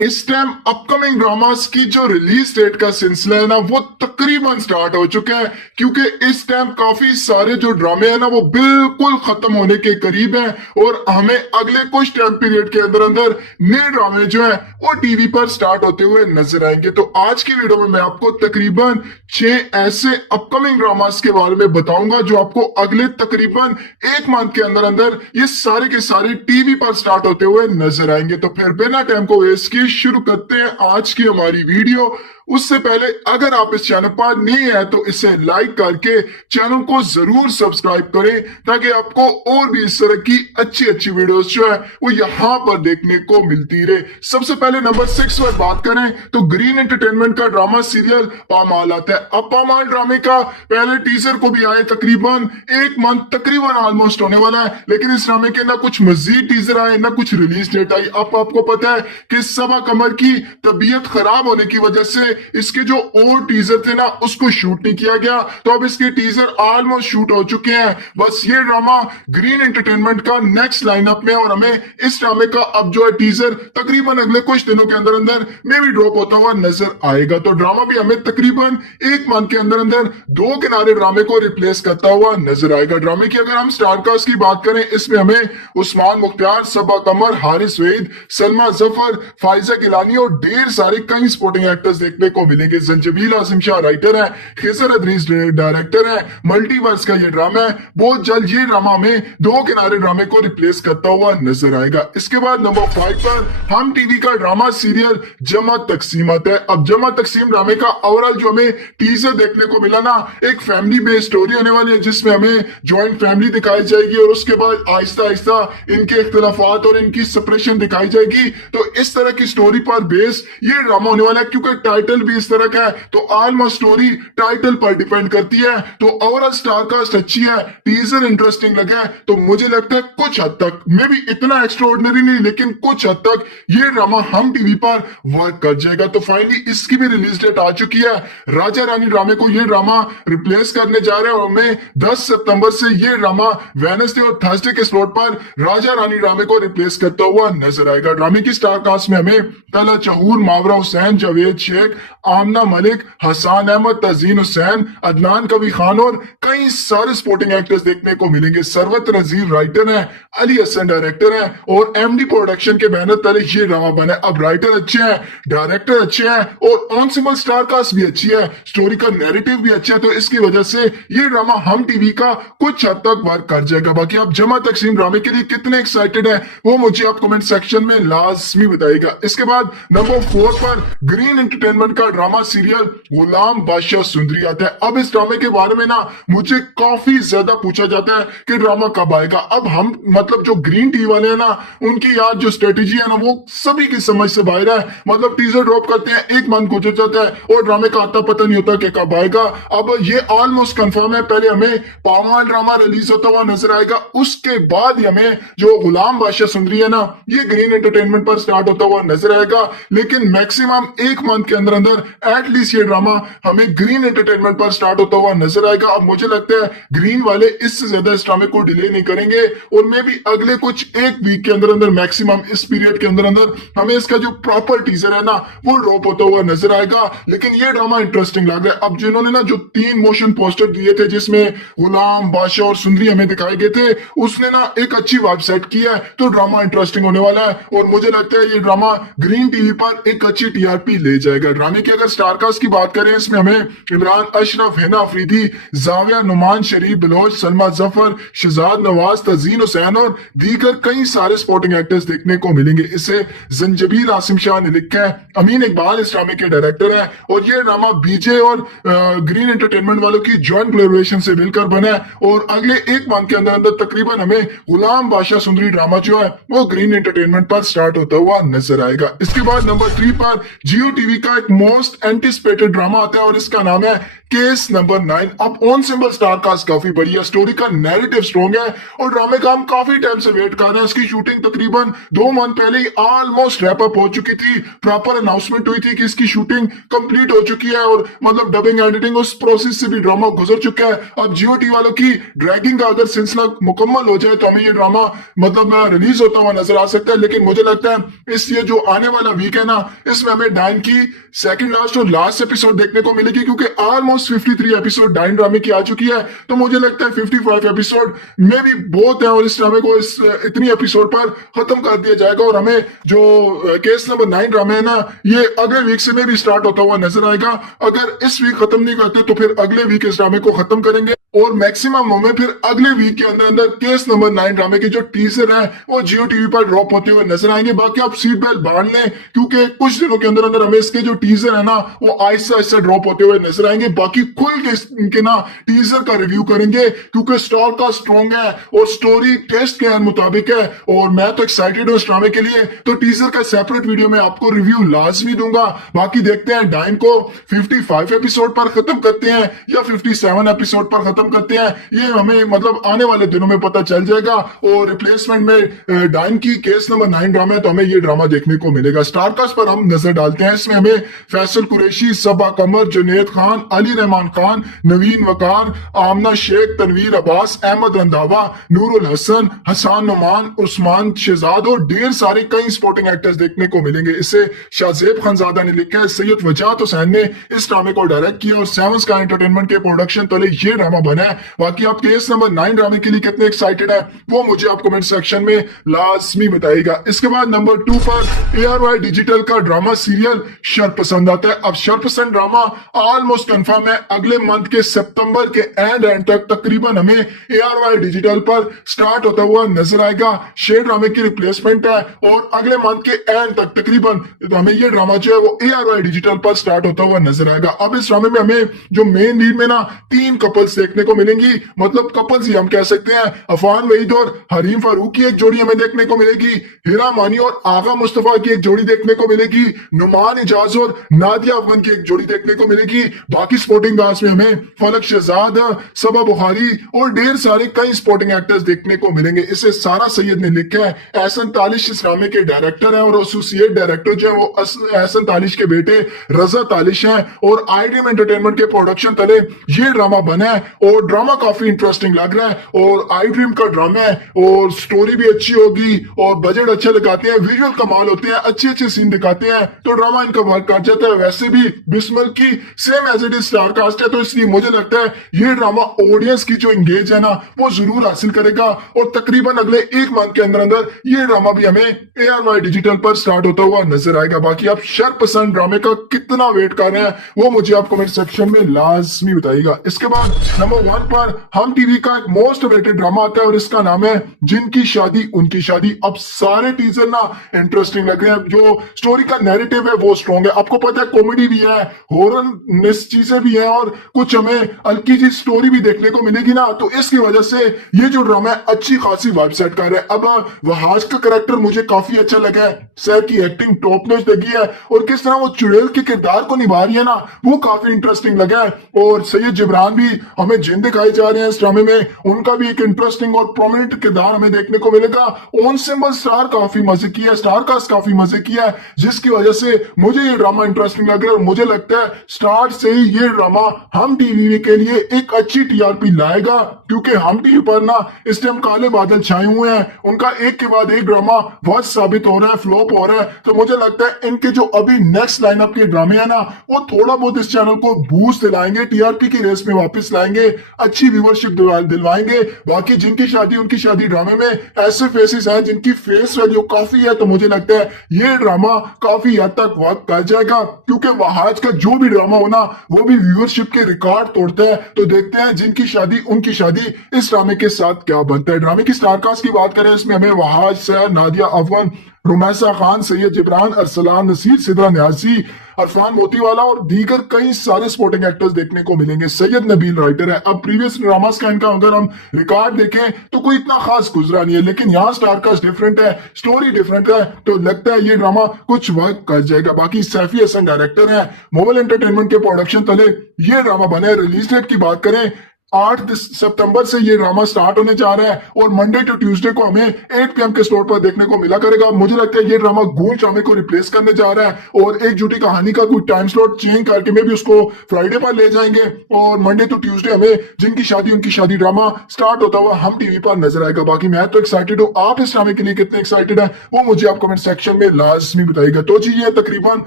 इस time upcoming dramas की जो रिलीज डेट का सिलसिला है ना वो तकरीबन स्टार्ट हो चुका है, क्योंकि इस टाइम काफी सारे जो ड्रामे हैं ना वो बिल्कुल खत्म होने के करीब हैं और हमें अगले कुछ टाइम पीरियड के अंदर अंदर नए ड्रामे जो है वो टीवी पर स्टार्ट होते हुए नजर आएंगे। तो आज की वीडियो में मैं आपको तकरीबन 6 ऐसे अपकमिंग ड्रामास के बारे में बताऊंगा जो आपको अगले तकरीबन एक मंथ के अंदर अंदर ये सारे के सारे टीवी पर स्टार्ट होते हुए नजर आएंगे। तो फिर बिना टाइम को वेस्ट किए शुरू करते हैं आज की हमारी वीडियो। उससे पहले अगर आप इस चैनल पर नए हैं तो इसे लाइक करके चैनल को जरूर सब्सक्राइब करें ताकि आपको और भी इस तरह की अच्छी अच्छी वीडियोस जो है वो यहाँ पर देखने को मिलती रहे। सबसे पहले नंबर 6 पर बात करें तो ग्रीन एंटरटेनमेंट का ड्रामा सीरियल पामाल आता है। अब पामाल ड्रामे का पहले टीजर को भी आए तकरीबन एक मंथ तकरीबन ऑलमोस्ट होने वाला है, लेकिन इस ड्रामे के ना कुछ मजीद टीजर आए ना कुछ रिलीज डेट आई। अब आपको पता है कि सबा कमर की तबीयत खराब होने की वजह से इसके जो और टीजर थे ना उसको शूट नहीं किया गया, तो अब इसके टीजर ऑलमोस्ट शूट हो चुके हैं। बस ये ड्रामा ग्रीन एंटरटेनमेंट का नेक्स्ट लाइनअप में और हमें इस ड्रामे का अब जो है टीजर तकरीबन अगले कुछ दिनों के अंदर अंदर में भी ड्रॉप होता हुआ नजर आएगा। तो ड्रामा भी हमें तकरीबन एक मंथ के अंदर अंदर दो किनारे ड्रामे को रिप्लेस करता हुआ नजर आएगा। ड्रामे की अगर हम स्टारकास्ट की बात करें, इसमें हमें उस्मान मुख्तार, सबा कमर, हारिस वहीद, सलमा जफर, फाइजा गिलानी और ढेर सारे कई स्पोर्टिंग एक्टर्स देखने को मिलेंगे। जंजबील आसिम शाह राइटर है, खिजर अदरीस डायरेक्टर है। मल्टीवर्स का ये ड्रामा है, बहुत जल्द ये ड्रामा में दो किनारे ड्रामे को रिप्लेस करता हुआ नजर आएगा। इसके बाद नंबर 5 पर हम टीवी का ड्रामा सीरियल जमा तकसीम आता है। अब जमा तकसीम ड्रामे का ओवरऑल जो हमें टीजर देखने को मिला ना, एक फैमिली बेस्ड स्टोरी होने वाली है जिसमें हमें ज्वाइंट फैमिली दिखाई जाएगी और उसके बाद आहिस्ता आहिस्ता इनके इख्तलाफात और इनकी सेपरेशन दिखाई जाएगी। तो इस तरह की स्टोरी पर बेस्ड ये ड्रामा होने वाला है, क्योंकि टाइटल भी इस तरह का है तो ऑलमोस्ट स्टोरी टाइटल पर डिपेंड करती है। तो ओवरऑल स्टारकास्ट अच्छी है, टीजर इंटरेस्टिंग लगा है, तो मुझे लगता है कुछ हद तक मे भी इतना एक्स्ट्राऑर्डिनरी नहीं लेकिन कुछ हद तक ये ड्रामा हम टीवी पर वर्क कर जाएगा। तो फाइनली इसकी भी रिलीज डेट आ चुकी है। राजा रानी ड्रामे को ये ड्रामा रिप्लेस करने जा रहे हैं और हमें 10 सितंबर से ये ड्रामा वेडनेसडे और थर्सडे के स्लॉट पर राजा रानी ड्रामे को रिप्लेस करता हुआ नजर आएगा। ड्रामे की स्टारकास्ट में हमें तला चहूर, मावरा हुसैन, जावेद शेख, आमना मलिक, हसान अहमद, तजीन हुसैन, अदनान कबीर खान और कई सारे स्पोर्टिंग एक्टर्स देखने को मिलेंगे। सरवत नजीर राइटर है, अली हसन डायरेक्टर है और एमडी प्रोडक्शन के बैनर तले ये ड्रामा बना है। अब राइटर अच्छे हैं, डायरेक्टर अच्छे हैं और ऑन सिंबल स्टारकास्ट भी अच्छी है, स्टोरी का नैरेटिव भी अच्छा है, तो इसकी वजह से ये ड्रामा हम टीवी का कुछ हद तक वर्क कर जाएगा। बाकी आप जमा तकसीम ड्रामे के लिए कितने एक्साइटेड है वो मुझे आप कमेंट सेक्शन में लाजमी बताइएगा। इसके बाद नंबर 4 पर ग्रीन एंटरटेनमेंट का ड्रामा सीरियल गुलाम बादशाह सुंदरी आता है। अब इस ड्रामे के बारे में ना मुझे काफी ज्यादा पूछा जाता है कि ड्रामा कब आएगा। अब हम मतलब जो ग्रीन टी वाले हैं ना उनकी यार जो स्ट्रेटेजी है ना वो सभी की समझ से बाहर है। मतलब टीजर ड्रॉप करते हैं, एक मंथ गुजर जाता है और ड्रामे का आता पता नहीं होता कि कब आएगा। अब ये ऑलमोस्ट कंफर्म है, पहले हमें पामाल ड्रामा रिलीज होता हुआ नजर आएगा, उसके बाद ही हमें जो गुलाम बादशाह सुंदरी है ना ये ग्रीन एंटरटेनमेंट पर स्टार्ट होता हुआ नजर आएगा। लेकिन मैक्सिमम एक मंथ के अंदर अंदर एटलीस्ट ये ड्रामा हमें ग्रीन एंटरटेनमेंट पर स्टार्ट होता हुआ नजर आएगा। अब मुझे लगता है ग्रीन वाले इससे ज्यादा इस ड्रामे को डिले नहीं करेंगे और मे भी अगले कुछ एक वीक के अंदर अंदर मैक्सिमम इस पीरियड के अंदर अंदर हमें इसका जो प्रॉपर टीजर है ना वो ड्रॉप होता हुआ नजर आएगा। लेकिन ये ड्रामा इंटरेस्टिंग लग रहा है। अब जिन्होंने ना जो 3 मोशन पोस्टर दिए थे जिसमें गुलाम बादशाह और सुंदरी हमें दिखाए गए थे, उसने ना एक अच्छी वाइब सेट की है, तो ड्रामा इंटरेस्टिंग होने वाला है और मुझे लगता है ये ड्रामा ग्रीन टीवी पर एक अच्छी टीआरपी ले जाएगा। ड्रामे की अगर स्टारकास्ट की बात करें, इसमें हमें इमरान अशरफ, हिना अफरीदी, जाविया, नुमान शरीफ, बलोच, सलमा जफर, शहजाद नवाज, तजीन हुसैन और दीगर कई सारे स्पोर्टिंग एक्टर्स देखने को मिलेंगे। इसे जंजबील आसिम शाह ने लिखा है, अमीन इकबाल इस ड्रामे के डायरेक्टर है और ये ड्रामा बीजे और ग्रीन एंटरटेनमेंट वालों की ज्वाइंट कोलैबोरेशन से मिलकर बना है और अगले एक मंथ के अंदर अंदर तकरीबन हमें गुलाम बादशाह सुंदरी ड्रामा जो है वो ग्रीन एंटरटेनमेंट पर स्टार्ट होता हुआ नजर आएगा। इसके बाद नंबर 3 पर जियो टीवी का एक मोस्ट एंटिसिपेटेड ड्रामा आता है और इसका नाम है केस नंबर 9। अब ऑन सिंबल स्टार कास्ट काफी बड़ी है, स्टोरी का नैरेटिव स्ट्रॉन्ग है और ड्रामे का हम काफी टाइम से वेट कर रहे हैं। इसकी शूटिंग तकरीबन 2 मंथ पहले ही ऑलमोस्ट रैप अप हो चुकी थी। प्रॉपर अनाउंसमेंट हुई थी कि इसकी शूटिंग कंप्लीट हो चुकी है और मतलब डबिंग एडिटिंग उस प्रोसेस से भी ड्रामा गुजर चुका है। अब जियो टी वालों की ड्रैगिंग का अगर सिलसिला मुकम्मल हो जाए तो हमें ये ड्रामा मतलब रिलीज होता हुआ नजर आ सकता है। लेकिन मुझे लगता है इस ये जो आने वाला वीक है ना, इसमें हमें डाइन की सेकंड लास्ट और लास्ट एपिसोड देखने को मिलेगी, क्योंकि ऑलमोस्ट 53 एपिसोड डाइन ड्रामे की आ चुकी है। तो मुझे लगता है 55 एपिसोड में भी बहुत है और इस ड्रामे को इस इतनी एपिसोड पर खत्म कर दिया जाएगा और हमें जो केस नंबर 9 ड्रामे है ना, ये अगले वीक से में भी स्टार्ट होता हुआ नजर आएगा। अगर इस वीक खत्म नहीं करते तो फिर अगले वीक इस ड्रामे को खत्म करेंगे और मैक्सिमम में फिर अगले वीक के अंदर अंदर केस नंबर 9 ड्रामे के जो टीजर है वो जियो टीवी पर ड्रॉप होते हुए नजर आएंगे। बाकी आप सीट बेल्ट बांध लें, क्योंकि कुछ दिनों के अंदर अंदर हमें इसके जो टीजर है ना वो आहिस्ता आहिस्ता ड्रॉप होते हुए नजर आएंगे। बाकी खुल के इनके ना टीजर का रिव्यू करेंगे, क्योंकि स्टार का स्ट्रॉन्ग है और स्टोरी टेस्ट के मुताबिक है और मैं तो एक्साइटेड हूँ इस ड्रामे के लिए। तो टीजर का सेपरेट वीडियो में आपको रिव्यू लाजमी दूंगा। बाकी देखते हैं डाइन को 55 एपिसोड पर खत्म करते हैं या 57 एपिसोड पर खत्म करते हैं, ये हमें मतलब आने वाले दिनों में पता चल जाएगा। और रिप्लेसमेंट में डाइन की केस नंबर 9 ड्रामा है तो हमें ये ड्रामा देखने को मिलेगा। स्टारकास्ट पर हम नजर डालते हैं, इसमें हमें फैसल कुरैशी, सबा कमर, जुनैद खान, अली रहमान खान, नवीन वकार, आमना शेख, तनवीर अब्बास, अहमद रंधावा, नूरुल हसन, हसान नुमान, उस्मान शहजाद और ढेर सारे कई स्पोर्टिंग एक्टर्स देखने को मिलेंगे। इसे शाहजेब खानजादा ने लिखा है, सैयद वजाहत हुसैन ने इस ड्रामे को डायरेक्ट किया और सेवन स्काई एंटरटेनमेंट के प्रोडक्शन तले ये ड्रामा बना है। बाकी आप केस नंबर 9 ड्रामे के लिए कितने एक्साइटेड है वो मुझे आप कमेंट सेक्शन में लाजमी बताइएगा। इसके बाद नंबर 2 पर ARY डिजिटल का ड्रामा सीरियल शरपसंद आता है। अब शरपसंद ड्रामा ऑलमोस्ट कंफर्म है, अगले मंथ के सितंबर के एंड तक तकरीबन हमें ARY डिजिटल पर स्टार्ट होता हुआ नजर आएगा। शेर ड्रामे की रिप्लेसमेंट है और अगले मंथ के एंड तक तकरीबन हमें ये ड्रामा जो है वो ARY डिजिटल पर स्टार्ट होता हुआ नजर आएगा। अब इस ड्रामे में हमें जो मेन लीड में ना 3 कपल्स देखने को मिलेंगी, मतलब कपल्स ही हम कह सकते हैं। अफान वहीद और हरीम फारूक की एक जोड़ी हमें देखने को मिलेगी, हिरा मानी और आगा मुस्तफा की एक जोड़ी देखने को मिलेगी, नुमान इजाज और नादिया अफगान की एक जोड़ी देखने को मिलेगी। बाकी स्पोर्टिंग कास्ट में हमें फलक शहजाद, सबा बुखारी और ढेर सारे कई स्पोर्टिंग एक्टर्स देखने को मिलेंगे। इसे सारा सैयद ने लिखा है। एहसन तालिश इस ड्रामे के डायरेक्टर हैं और एसोसिएट डायरेक्टर जो है वो एहसन तालिश के बेटे रजा तालिश हैं और आईड्रीम एंटरटेनमेंट के प्रोडक्शन तले ये ड्रामा बना है और ड्रामा काफी इंटरेस्टिंग लग रहा है और आई ड्रीम का ड्रामा है और स्टोरी भी अच्छी होगी और बजट अच्छा लगाते हैं, विजुअल कमाल होते हैं, अच्छे अच्छे सीन दिखाते हैं तो ड्रामा इनका वर्क कर जाता है। वैसे भी बिस्मल की same age it is star cast है, तो इसलिए मुझे लगता है ये ड्रामा ऑडियंस की जो एंगेज है ना वो जरूर हासिल करेगा और तकरीबन अगले 1 मंथ के अंदर अंदर ये ड्रामा भी हमें ARY डिजिटल पर स्टार्ट होता हुआ नजर आएगा। बाकी आप शरपसंद ड्रामे का कितना वेट कर रहे हैं वो मुझे आप कमेंट सेक्शन में लाजमी बताइएगा। इसके बाद नंबर 1 पर हम टीवी का एक मोस्ट अवेटेड ड्रामा आता है और इसका नाम है जिनकी शादी उनकी शादी। अब सारे टीजर ना इंटरेस्टिंग लग रहे हैं, जो स्टोरी का नैरेटिव है वो स्ट्रॉन्ग है। आपको पता है कॉमेडी भी है, हॉरर चीजें भी है और कुछ हमें हल्की सी स्टोरी भी देखने को मिलेगी ना, तो इसकी वजह से ये जो ड्रामा है अच्छी खासी वाइब सेट कर रहा है। अब वहाज का कैरेक्टर मुझे काफी अच्छा लगा है, सर की एक्टिंग टॉप नॉच लगी है और किस तरह वो चुड़ैल के किरदार को निभा रही है ना वो काफी इंटरेस्टिंग लगा है। और सैयद जिब्रान भी हमें जिन दिखाए जा रहे हैं इस ड्रामे में, उनका भी एक इंटरेस्टिंग और प्रोमिनेंट किरदार हमें देखने को मिलेगा। ऑन सिंबल स्टार काफी मजे किया, स्टार कास्ट काफी मजे किया है, जिसकी वजह से मुझे ये ड्रामा इंटरेस्टिंग लग रहा है और मुझे लगता है स्टार्ट से ही ये ड्रामा हम टीवी के लिए एक अच्छी TRP लाएगा, क्योंकि हम टीवी पर ना इस टाइम काले बादल छाए हुए हैं, उनका एक के बाद एक ड्रामा बहुत साबित हो रहा है, फ्लॉप हो रहा है। तो मुझे लगता है इनके जो अभी नेक्स्ट लाइनअप के ड्रामे है ना वो थोड़ा बहुत इस चैनल को बूस्ट दिलाएंगे, TRP की रेस में वापस लाएंगे, अच्छी व्यूअरशिप दिलवाएंगे। बाकी जिनकी शादी उनकी शादी ड्रामे में ऐसे फेसेस हैं जिनकी फेस वैल्यू काफी है, तो मुझे लगता है ये ड्रामा काफी हद तक वर्क कर जाएगा, क्योंकि वहाज का जो भी ड्रामा हो ना वो भी व्यूअरशिप के रिकॉर्ड तोड़ता है। तो देखते हैं जिनकी शादी उनकी शादी इस ड्रामे के साथ क्या बनता है। ड्रामे की स्टारकास्ट की बात करें, इसमें हमें वहाज, सर, नादिया अफगान, रुमैसा खान, सैयद जिब्रान, अरसलान नसीर, सिद्रा न्यासी, अरफान मोतीवाला और दीगर कई सारे स्पोर्टिंग एक्टर्स देखने को मिलेंगे। सैयद नबील राइटर है। अब प्रीवियस ड्रामास का इनका अगर हम रिकॉर्ड देखें तो कोई इतना खास गुजरा नहीं है, लेकिन यहाँ स्टारकास्ट डिफरेंट है, स्टोरी डिफरेंट है, तो लगता है ये ड्रामा कुछ वर्क कर जाएगा। बाकी सैफी हसन डायरेक्टर है, मोबाइल एंटरटेनमेंट के प्रोडक्शन तले ये ड्रामा बने। रिलीज डेट की बात करें 8 सितंबर से ये ड्रामा स्टार्ट होने जा रहा है और मंडे टू ट्यूसडे को हमें 8 PM के स्लॉट पर देखने को मिला करेगा। मुझे लगता है ये ड्रामा गूंज ड्रामे को रिप्लेस करने जा रहा है और एक झूठी कहानी का कोई टाइम स्लॉट चेंज करके में भी उसको फ्राइडे पर ले जाएंगे और मंडे टू ट्यूसडे हमें जिनकी शादी उनकी शादी ड्रामा स्टार्ट होता हुआ हम टीवी पर नजर आएगा। बाकी मैं तो एक्साइटेड हूँ, आप इस ड्रामे के लिए कितने एक्साइटेड है वो मुझे आप कमेंट सेक्शन में लाजमी बताइएगा। तो जी ये तकरीबन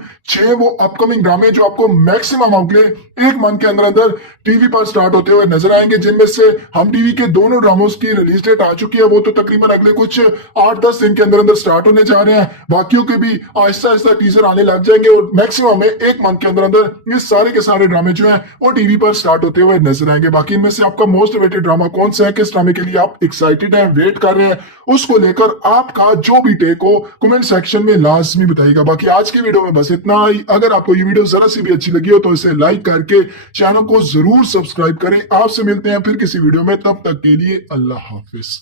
6 वो अपकमिंग ड्रामे जो आपको मैक्सिमम अगले एक मंथ के अंदर अंदर टीवी पर स्टार्ट होते हुए नजर आएंगे, जिनमें से हम टीवी के दोनों ड्रामों की रिलीज डेट आ चुकी है, वो तो तकरीबन अगले कुछ 8-10 दिन के अंदर अंदर स्टार्ट होने जा रहे हैं। बाकियों के भी आहिस्ता आहिस्ता टीजर आने लग जाएंगे और मैक्सिमम में एक मंथ के अंदर अंदर ये सारे के सारे ड्रामे जो हैं वो टीवी पर स्टार्ट होते हुए नजर आएंगे। बाकी इनमें से आपका मोस्ट अवेटेड ड्रामा कौन सा है, किस ड्रामे के लिए आप एक्साइटेड हैं, वेट कर रहे हैं, उसको लेकर आपका जो भी टेक हो कमेंट सेक्शन में लाजमी बताइएगा। बाकी आज की वीडियो में बस इतना ही। अगर आपको ये वीडियो जरा सी भी अच्छी लगी हो तो इसे लाइक करके चैनल को जरूर सब्सक्राइब करें। आपसे मिलते हैं फिर किसी वीडियो में, तब तक के लिए अल्लाह हाफिज।